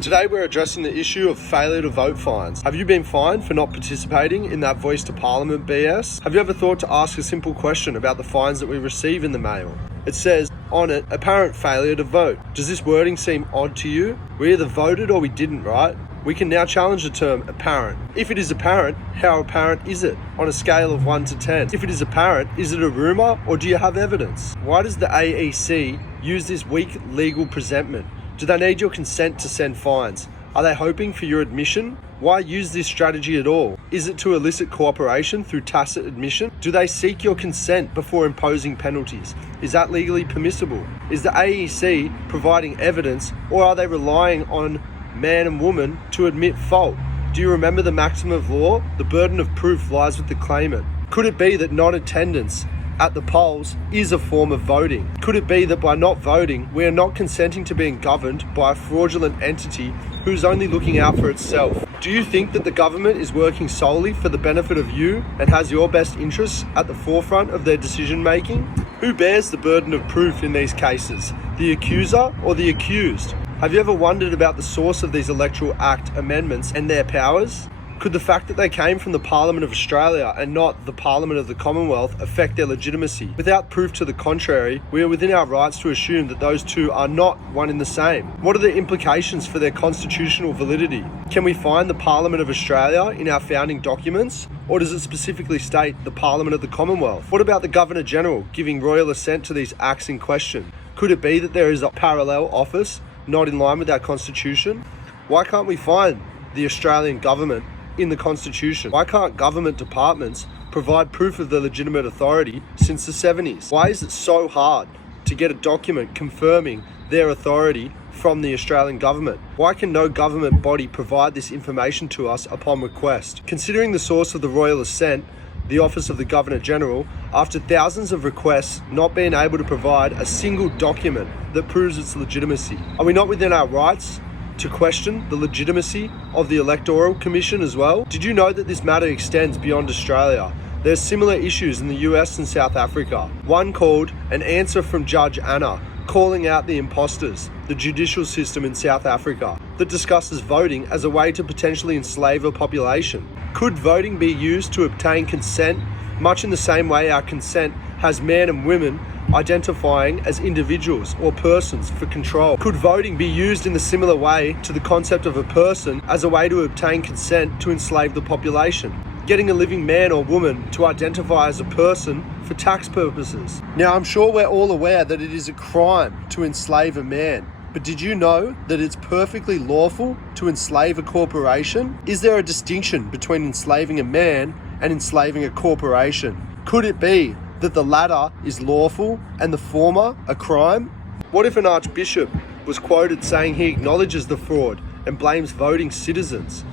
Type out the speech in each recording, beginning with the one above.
Today we're addressing the issue of failure to vote fines. Have you been fined for not participating in that Voice to Parliament BS? Have you ever thought to ask a simple question about the fines that we receive in the mail? It says on it, apparent failure to vote. Does this wording seem odd to you? We either voted or we didn't, right? We can now challenge the term apparent. If it is apparent, how apparent is it? On a scale of 1 to 10. If it is apparent, is it a rumour or do you have evidence? Why does the AEC use this weak legal presentment? Do they need your consent to send fines? Are they hoping for your admission? Why use this strategy at all? Is it to elicit cooperation through tacit admission? Do they seek your consent before imposing penalties? Is that legally permissible? Is the AEC providing evidence, or are they relying on man and woman to admit fault? Do you remember the maxim of law? The burden of proof lies with the claimant. Could it be that non-attendance at the polls is a form of voting? Could it be that by not voting, we are not consenting to being governed by a fraudulent entity who's only looking out for itself? Do you think that the government is working solely for the benefit of you and has your best interests at the forefront of their decision making? Who bears the burden of proof in these cases? The accuser or the accused? Have you ever wondered about the source of these Electoral Act amendments and their powers? Could the fact that they came from the Parliament of Australia and not the Parliament of the Commonwealth affect their legitimacy? Without proof to the contrary, we are within our rights to assume that those two are not one and the same. What are the implications for their constitutional validity? Can we find the Parliament of Australia in our founding documents? Or does it specifically state the Parliament of the Commonwealth? What about the Governor-General giving royal assent to these acts in question? Could it be that there is a parallel office not in line with our constitution? Why can't we find the Australian government in the Constitution? Why can't government departments provide proof of their legitimate authority since the 70s? Why is it so hard to get a document confirming their authority from the Australian government? Why can no government body provide this information to us upon request? Considering the source of the royal assent, the Office of the Governor-General, after thousands of requests not being able to provide a single document that proves its legitimacy, are we not within our rights to question the legitimacy of the Electoral Commission as well? Did you know that this matter extends beyond Australia? There's similar issues in the US and South Africa. One called An Answer from Judge Anna, calling out the imposters, the judicial system in South Africa, that discusses voting as a way to potentially enslave a population. Could voting be used to obtain consent, much in the same way our consent has men and women identifying as individuals or persons for control? Could voting be used in the similar way to the concept of a person as a way to obtain consent to enslave the population? Getting a living man or woman to identify as a person for tax purposes. Now, I'm sure we're all aware that it is a crime to enslave a man, but did you know that it's perfectly lawful to enslave a corporation? Is there a distinction between enslaving a man and enslaving a corporation? Could it be that the latter is lawful and the former a crime? What if an archbishop was quoted saying he acknowledges the fraud and blames voting citizens?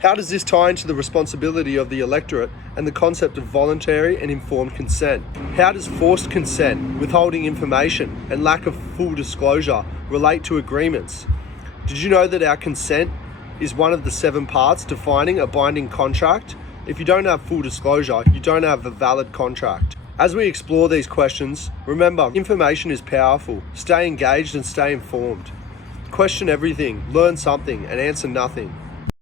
How does this tie into the responsibility of the electorate and the concept of voluntary and informed consent? How does forced consent, withholding information, and lack of full disclosure relate to agreements? Did you know that our consent is one of the 7 parts defining a binding contract? If you don't have full disclosure, you don't have a valid contract. As we explore these questions, remember, information is powerful. Stay engaged and stay informed. Question everything, learn something, and answer nothing.